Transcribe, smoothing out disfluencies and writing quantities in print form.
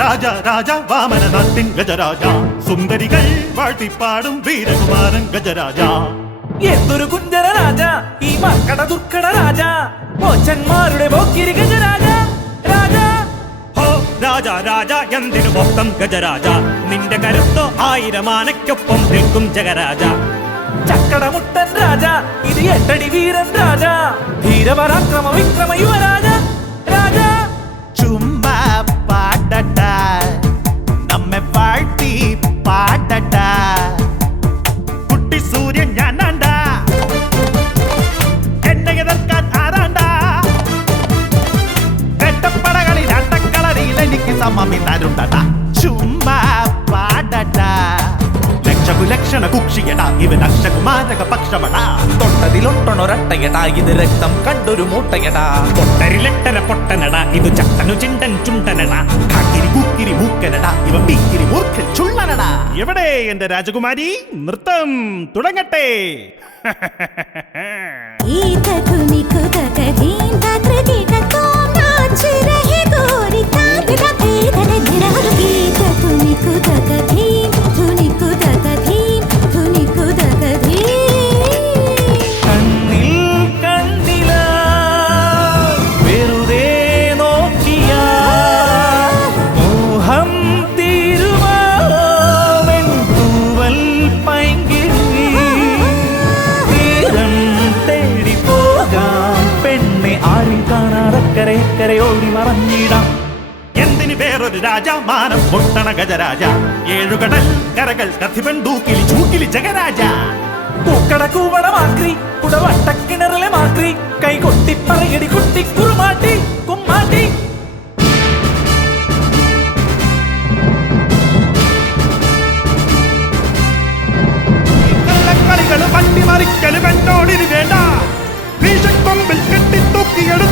രാജ രാജ വാമനനാട്ടിൻ ഗജരാജ സുന്ദരികൾ വാഴ്ത്തിപ്പാടും വീരകുമാരൻ ഗജരാജ എന്തൊരു കുഞ്ചര രാജ ഈ മക്കട ദുർക്കട രാജ മോച്ചന്മാരുടെ പോക്കിരി ഗജരാജ രാജ ഹോ രാജ രാജ എന്തിനു മൊത്തം ഗജരാജ നിന്റെ കരുത്തോ 1000 ആനയ്ക്കൊപ്പം നിൽക്കും ജഗരാജ ചക്കടമുട്ടൻ രാജ ഇത് എട്ടടി വീരൻ രാജ ധീരപരാക്രമ വിക്രമ യുവരാജ രാജ ചുമ്മാ പാടട്ട നമ്മെ വാഴ്ത്തി പാടട്ട കുട്ടി സൂര്യൻ ഞാനാണ്ട എന്നെ എതിർക്കാൻ ആരാണ്ട വെട്ടപ്പടകളിൽ അട്ടക്കളറിയിൽ എനിക്ക് സമമി തരുണ്ടട ചുമ്മാ പാടട്ട ലക്ഷകുലക്ഷണ കുക്ഷിയട ഇവൻ അക്ഷകുമാരക പക്ഷമടാ തൊട്ടതിലൊട്ടണൊരട്ടയടാ ഇത് രക്തം കണ്ടൊരു മൂട്ടയടാ പൊട്ടരിലെട്ടര പൊട്ടനട ഇത് ചട്ടനു ചിണ്ടൻ ചുണ്ടനട കാക്കിരി കുക്കിരി മൂക്കനട ഇവ പീക്കിരി മൂർഖൻ ചുള്ളനട എവിടെ എന്റെ രാജകുമാരി നൃത്തം തുടങ്ങട്ടെ കരയോടി മറഞ്ഞിടാം എന്തിന് വേറൊരു രാജ മാനം പൊട്ടണ ഗജരാജ 7 കടൽ കരകൾ കഥിവൻ ദൂക്കിലി ചൂക്കിലി ജഗരാജ പൂക്കട കൂവട മാക്രി കുടവട്ടക്കിണറിലെ മാക്രി കൈ കൊട്ടിപ്പറയടി കുട്ടി കുറുമാട്ടി കുമ്മാട്ടി കളികള് വണ്ടി മറിക്കല് വെന്നോടിന് വേണ്ട വീശക്കൊമ്പിൽ കെട്ടി തൂക്കിയെടുത്ത്